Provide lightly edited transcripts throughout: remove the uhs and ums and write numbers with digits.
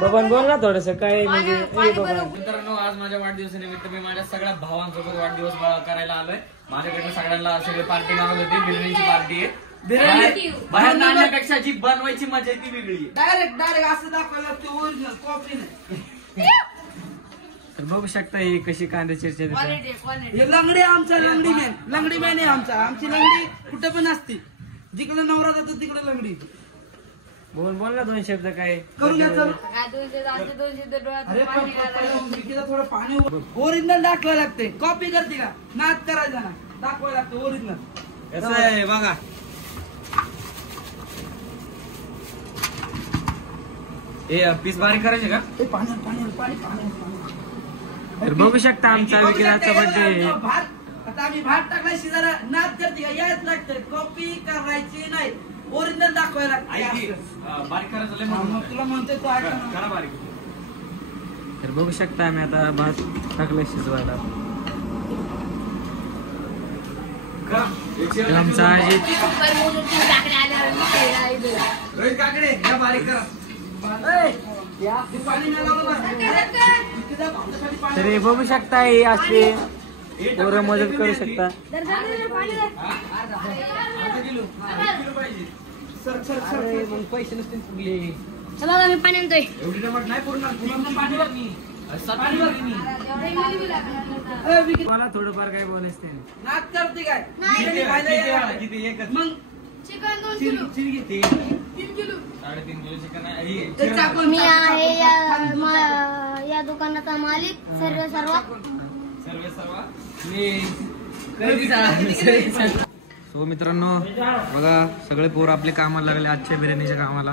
बबन बोल ना थोडस काय म्हणजे मित्रांनो आज माझ्या वाढदिवसानिमित्त मी माझ्या सगळ्या भावांसोबत वाढदिवस करायला आलोय. माझ्याकडनं सगळ्यांना सगळे पार्टी मागत होती. बिर्याणीची पार्टी आहे. बाहेर आणण्यापेक्षा जी बनवायची मजा आहे ती वेगळी आहे. डायरेक्ट असं दाखवायला लागतं ओरिजिनल कॉपी नाही. तर बघू शकता ही कशी कांदे चिरचे हे लंगडी आमचा लंगडी मॅन आहे आमचा. आमची लंगडी कुठे पण असते. जिकडे नवरा जातो तिकडे लंगडी. बोल ना दोन शब्द काय करून घ्या. थोडं पाणी ओरिजिनल दाखवायला लागते. कॉपी करते का नाच करायचा ना दाखवायला लागतं ओरिजिनल. कसं आहे बघा. हे पीस बारीक करायचे का? तर बघू शकता आमचा विक्रांतचा बर्थडे. आता आम्ही भात टाकला शिजायला नाच करते का यायच लागतं. कॉपी करायची नाही ओरिजिनल दाखवायला बारीक करायचं तुला म्हणतोय तो करा बारीक. तर बघू शकता आम्ही आता भात टाकलाय शिजवायला. आमचा रोहित काकडे या बारीक करा. तरी बघू शकता हे असे पोरं मदत करू शकता. मग पैसे नसतील फुगले. चला मी पाणी आणतोय. एवढी टमाट नाही पूर्ण मला थोडंफार काय बोलायचं नाही. नाच करते काय मग chicken 2 kilo. 3 kilo 3.5 kilo chicken आहे. मी आहे या दुकानाचा मालिक. सर्व सो मित्रांनो बघा सगळे पोर आपले कामाला लागले आजच्या बिर्याणीच्या कामाला.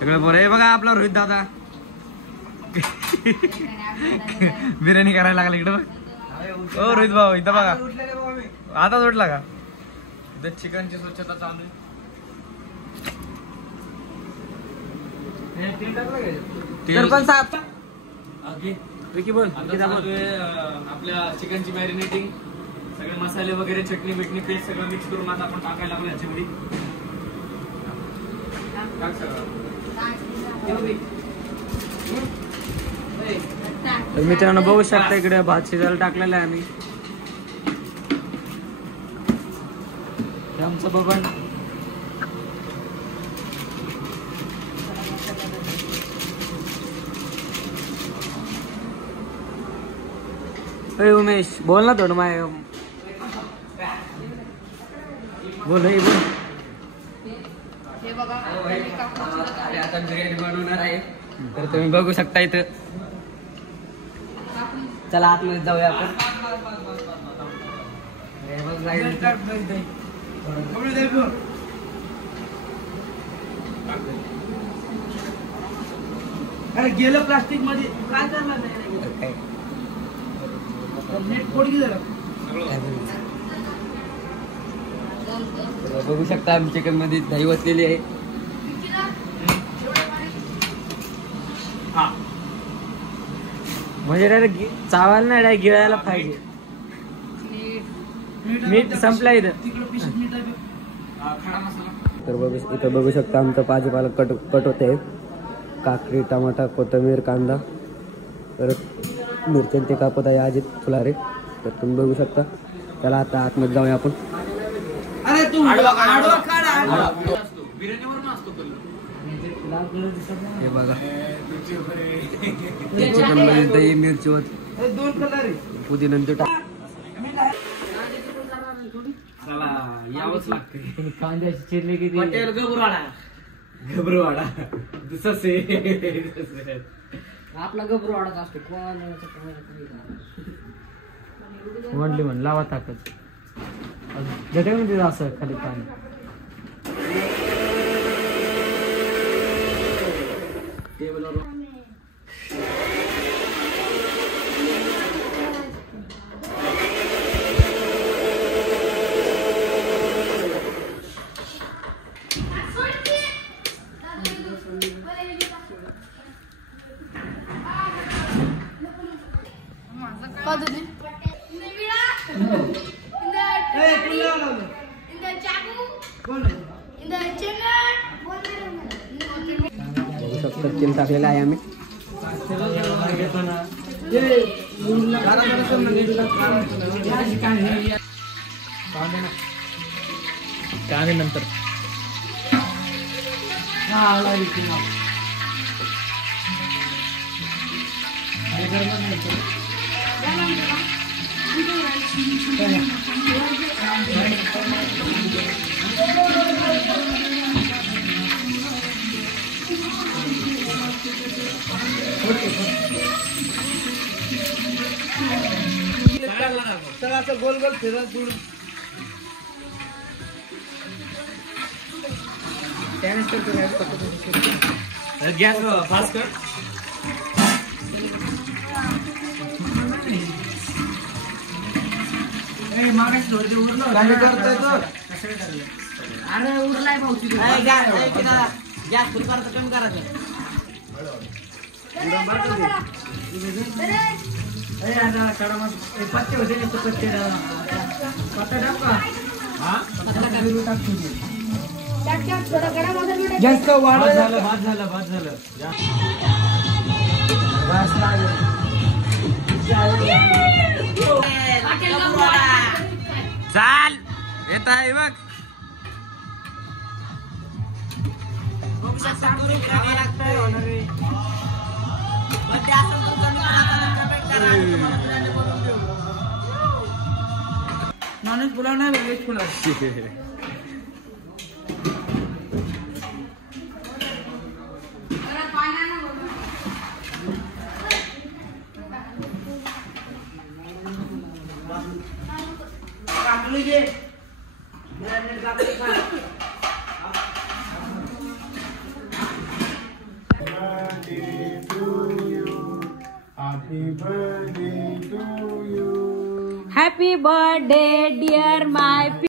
सगळे पोर हे बघा आपला रोहित दादा बिर्याणी करायला लागला इकडं बघ. ओ रोहित भाऊ इथं बघा आता जोडला का? इथं चिकनची स्वच्छता चालू आहे. आपल्या चिकनची मॅरिनेटिंग सगळे मसाले वगैरे चटणी बिटणी पेस्ट सगळं मिक्स करून आता आपण टाकायला लागलो याच्यामध्ये. तर मित्रांनो बघू शकता इकडे भात शिजायला टाकलेला आहे आम्ही. आमचं बघण अरे उमेश बोल ना थोडं माय बोल बोल. आता बिर्याणी बनवणार आहे तर तुम्ही बघू शकता इथं. चला आतमध्ये जाऊया आपण. अरे गेलं प्लास्टिक मध्ये काय करणार नाही. नेट फोडकी झालं. बघू शकता आम्ही चिकन मध्ये दही वसलेली आहे. म्हणजे डायरेक्ट चावायला नाही डायरेक्ट गिळायला पाहिजे. मीठ संपला इथं. तर इथं बघू शकता आमचा भाजीपाला कट होत आहे. काकडी टमाटा कोथिंबीर कांदा परत मिरच्या ते कापत आहे अजित फुलारे. तर तुम्ही बघू शकता. त्याला आता आतमध्ये जाऊया आपण. अरे तू हे बघा चिकन मध्ये दही मिरची होत 2 कलर आहे. पुदिन्यानंतर टाक. चला यावंच लागते. कांद्याची चिरली किती हॉटेल घबरवाडा आपला गबरूवाडाच असतो. म्हणली म्हण लावा ताकद जगामध्ये असं खाली पाणी. ए, तुला लावलं. कोण आहे? बघू शकता तेल टाकलेलं आहे आम्ही. कांदे नंतर चला असं गोल गोल फिरत सोडून गॅस फास्ट कर. काय करतोय तो? अरे उडलाय भाऊची गॅस फुल करायचं कमी करायचं. पत्ते होते पत्ते पत्ता टाक का. जास्त बाद झालं बाद झालं बाद झालं. चाल येत आहे बघ. नॉनव्हेज पुलाव नाही व्हेज पुलाव. काकली घे. काकली खा. Happy birthday, dear my